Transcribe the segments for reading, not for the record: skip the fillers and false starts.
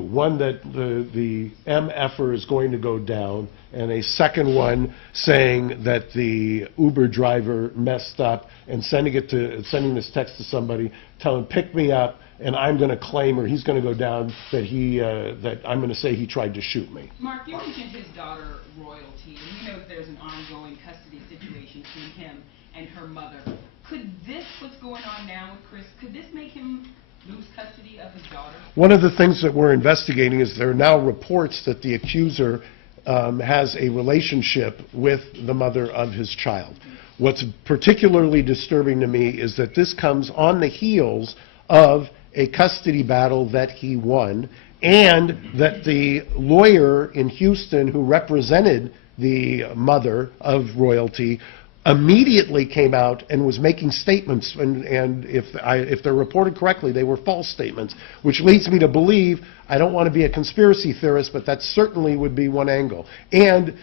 One that the MFer is going to go down, and a second one saying that the Uber driver messed up and sending this text to somebody, telling pick me up, and I'm going to claim, or he's going to go down, that I'm going to say he tried to shoot me. Mark, you mentioned his daughter, Royalty, and you know that there's an ongoing custody situation between him and her mother. Could this, what's going on now with Chris, could this make him lose custody of his daughter? One of the things that we're investigating is there are now reports that the accuser has a relationship with the mother of his child. What's particularly disturbing to me is that this comes on the heels of a custody battle that he won, and that the lawyer in Houston who represented the mother of Royalty immediately came out and was making statements, and if they're reported correctly, they were false statements, which leads me to believe, I don't want to be a conspiracy theorist, but that certainly would be one angle. And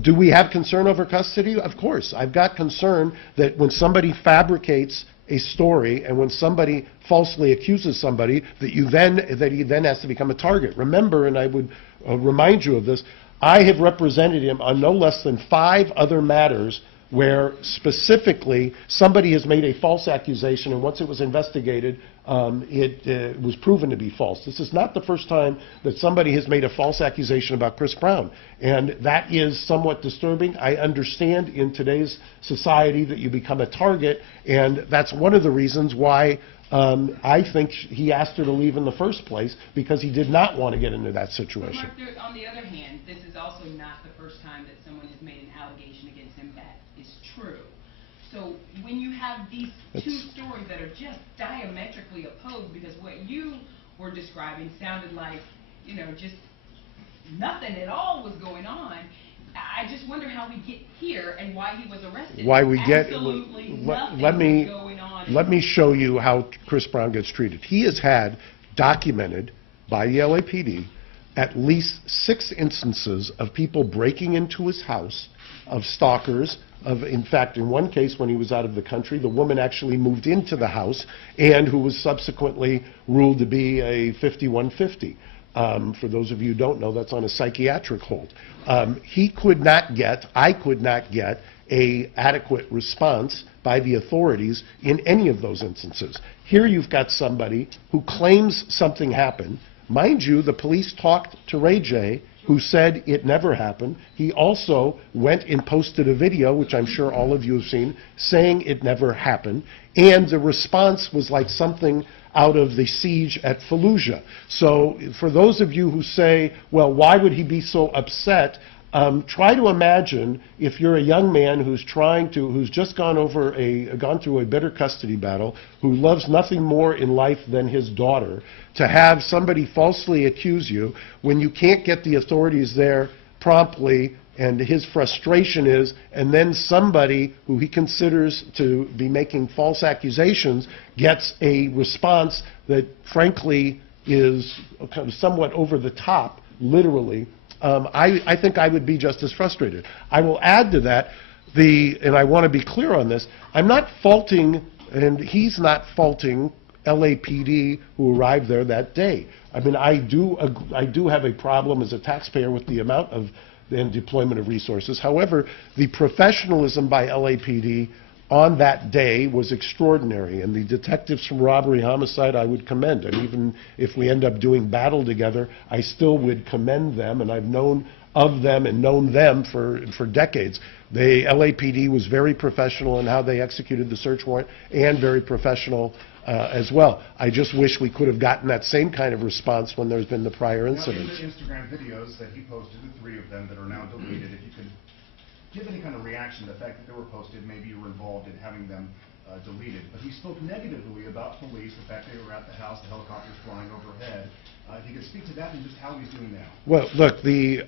do we have concern over custody? Of course. I've got concern that when somebody fabricates a story and when somebody falsely accuses somebody, that he then has to become a target. Remember, and I would remind you of this, I have represented him on no less than 5 other matters where specifically somebody has made a false accusation, and once it was investigated, it was proven to be false. This is not the first time that somebody has made a false accusation about Chris Brown, and that is somewhat disturbing. I understand in today's society that you become a target, and that's one of the reasons why I think he asked her to leave in the first place, because he did not want to get into that situation. But Mark, on the other hand, this is also not the first time that someone has made an allegation against him that is true. So when you have these two stories that are just diametrically opposed, because what you were describing sounded like, you know, just nothing at all was going on, I just wonder how we get here and why he was arrested. Why we get, absolutely nothing was going on. Let me show you how Chris Brown gets treated. He has had documented by the LAPD at least 6 instances of people breaking into his house, of stalkers. In fact, in one case when he was out of the country, the woman actually moved into the house, and who was subsequently ruled to be a 5150. For those of you who don't know, that's on a psychiatric hold. I could not get an adequate response by the authorities in any of those instances. Here you've got somebody who claims something happened. Mind you, the police talked to Ray J, who said it never happened. He also went and posted a video, which I'm sure all of you have seen, saying it never happened. And the response was like something out of the siege at Fallujah. So for those of you who say, well, why would he be so upset? Try to imagine if you're a young man who's just gone through a bitter custody battle, who loves nothing more in life than his daughter, to have somebody falsely accuse you when you can't get the authorities there promptly, and his frustration is, and then somebody who he considers to be making false accusations gets a response that frankly is kind of somewhat over the top, literally. I think I would be just as frustrated. I will add to that, and I want to be clear on this, I'm not faulting, and he's not faulting LAPD who arrived there that day. I mean, I do have a problem as a taxpayer with the amount of and deployment of resources. However, the professionalism by LAPD on that day was extraordinary, and the detectives from robbery homicide I would commend, and even if we end up doing battle together, I still would commend them, and I've known of them and known them for decades. The LAPD was very professional in how they executed the search warrant, and very professional as well. I just wish we could have gotten that same kind of response when there's been the prior incidents. In the Instagram videos that he posted, the 3 of them that are now deleted, if you could give any kind of reaction to the fact that they were posted, maybe you were involved in having them deleted. But he spoke negatively about police, the fact they were at the house, the helicopters flying overhead. If you could speak to that and just how he's doing now. Well, look,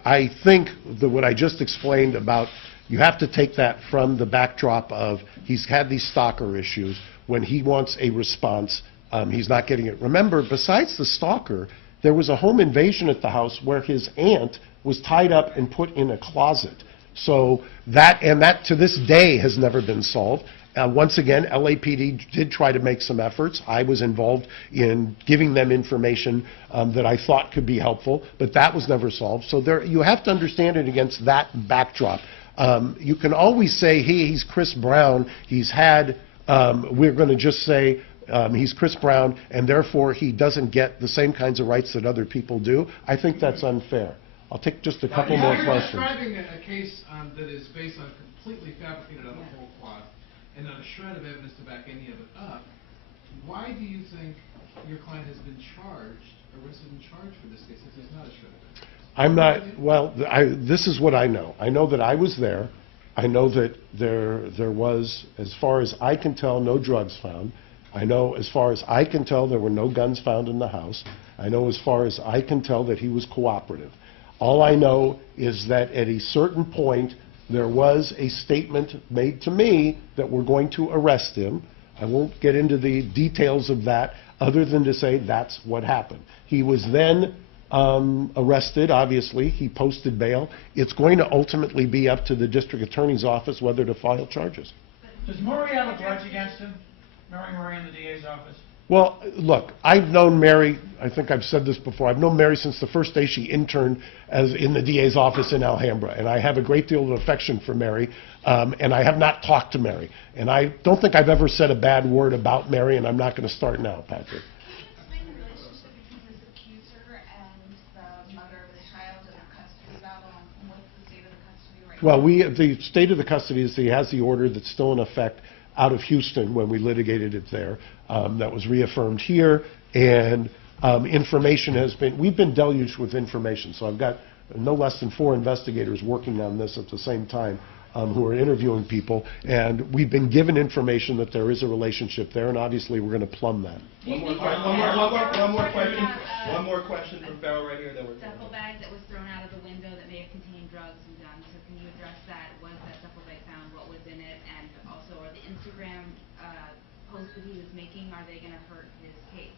I think what I just explained about, you have to take that from the backdrop of he's had these stalker issues. When he wants a response, he's not getting it. Remember, besides the stalker, there was a home invasion at the house where his aunt was tied up and put in a closet. So that to this day has never been solved. Once again, LAPD did try to make some efforts. I was involved in giving them information that I thought could be helpful, but that was never solved. So you have to understand it against that backdrop. You can always say, hey, he's Chris Brown, he's had, we're going to just say, he's Chris Brown, and therefore he doesn't get the same kinds of rights that other people do. I think that's unfair. I'll take just a couple more questions. You're describing a case that is based on completely fabricated on a whole cloth and not a shred of evidence to back any of it up. Why do you think your client has been charged, arrested and charged for this case if there's not a shred of evidence? I'm not, well, this is what I know. I know that I was there. I know that there was, as far as I can tell, no drugs found. I know, as far as I can tell, there were no guns found in the house. I know, as far as I can tell, that he was cooperative. All I know is that at a certain point, there was a statement made to me that we're going to arrest him. I won't get into the details of that, other than to say that's what happened. He was then arrested, obviously. He posted bail. It's going to ultimately be up to the district attorney's office whether to file charges. Does Murray have a grudge against him? Murray in the DA's office? Well, look, I've known Mary, I think I've said this before, I've known Mary since the first day she interned in the DA's office in Alhambra, and I have a great deal of affection for Mary, and I have not talked to Mary. And I don't think I've ever said a bad word about Mary, and I'm not going to start now, Patrick. Can you explain the relationship between this accuser and the mother of the child and their custody battle, and what's the state of the custody right now? Well, the state of the custody is he has the order that's still in effect out of Houston when we litigated it there. That was reaffirmed here, and information has been, we've been deluged with information. So I've got no less than 4 investigators working on this at the same time who are interviewing people, and we've been given information that there is a relationship there, and obviously we're going to plumb that. One more question from Farrell right here. Duffel bag that was thrown out of the window that may have contained drugs and guns. So can you address that? Was that duffel bag found? What was in it? And also, are the Instagram posts that he was making, are they going to hurt his case?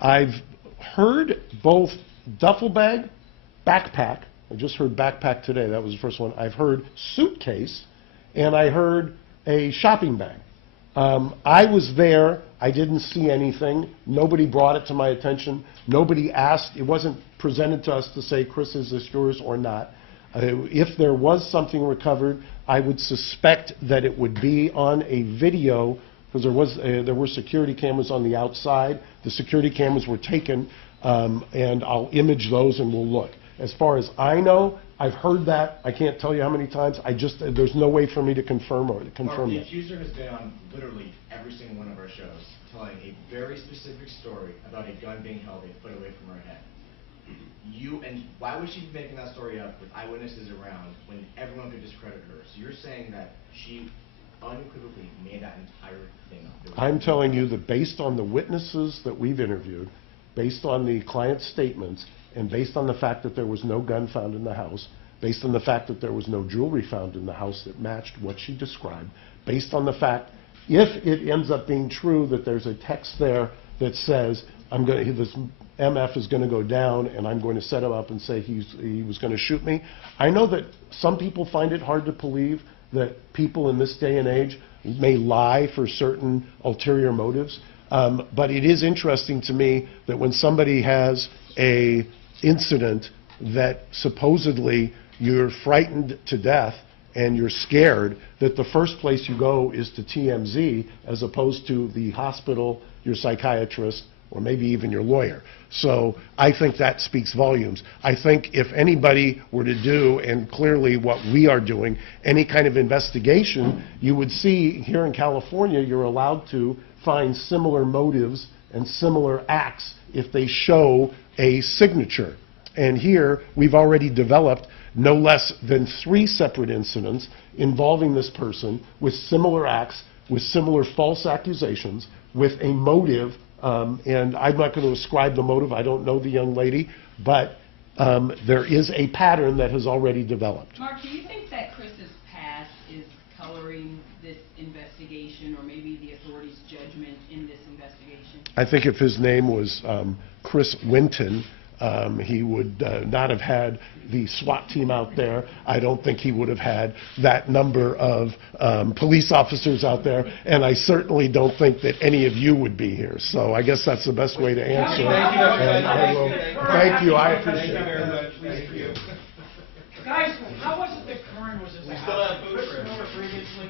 I've heard both duffel bag, backpack. I just heard backpack today. That was the first one. I've heard suitcase, and I heard a shopping bag. I was there. I didn't see anything. Nobody brought it to my attention. Nobody asked. It wasn't presented to us to say, Chris, is this yours or not? If there was something recovered, I would suspect that it would be on a video, because there were security cameras on the outside. The security cameras were taken, and I'll image those and we'll look. As far as I know, I've heard that. I can't tell you how many times. There's no way for me to confirm The that. accuser has been on literally every single one of our shows, telling a very specific story about a gun being held a foot away from her head. And why would she be making that story up with eyewitnesses around when everyone could discredit her? So you're saying that she unequivocally made that entire thing up? I'm telling you that based on the witnesses that we've interviewed, based on the client's statements, and based on the fact that there was no gun found in the house, based on the fact that there was no jewelry found in the house that matched what she described, based on the fact, if it ends up being true that there's a text there that says, this MF is going to go down and I'm going to set him up and say he was going to shoot me. I know that some people find it hard to believe that people in this day and age may lie for certain ulterior motives, but it is interesting to me that when somebody has a incident that supposedly you're frightened to death and you're scared, that the first place you go is to TMZ as opposed to the hospital, your psychiatrist, or maybe even your lawyer. So I think that speaks volumes. I think if anybody were to do, and clearly what we are doing, any kind of investigation, you would see here in California you're allowed to find similar motives and similar acts if they show a signature. And here we've already developed no less than 3 separate incidents involving this person with similar acts, with similar false accusations, with a motive, and I'm not going to ascribe the motive, I don't know the young lady, but there is a pattern that has already developed. Mark, do you think that Chris's past is coloring this investigation, or maybe the authorities' judgment in this investigation? I think if his name was Chris Winton, He would not have had the SWAT team out there. I don't think he would have had that number of police officers out there, and I certainly don't think that any of you would be here. So I guess that's the best way to answer. Thank you, everybody. And I will- Thank you, I appreciate Thank you it. very much. Thank you. Guys, how was it that Kern was in the house? still have food Chris for him. remember previously?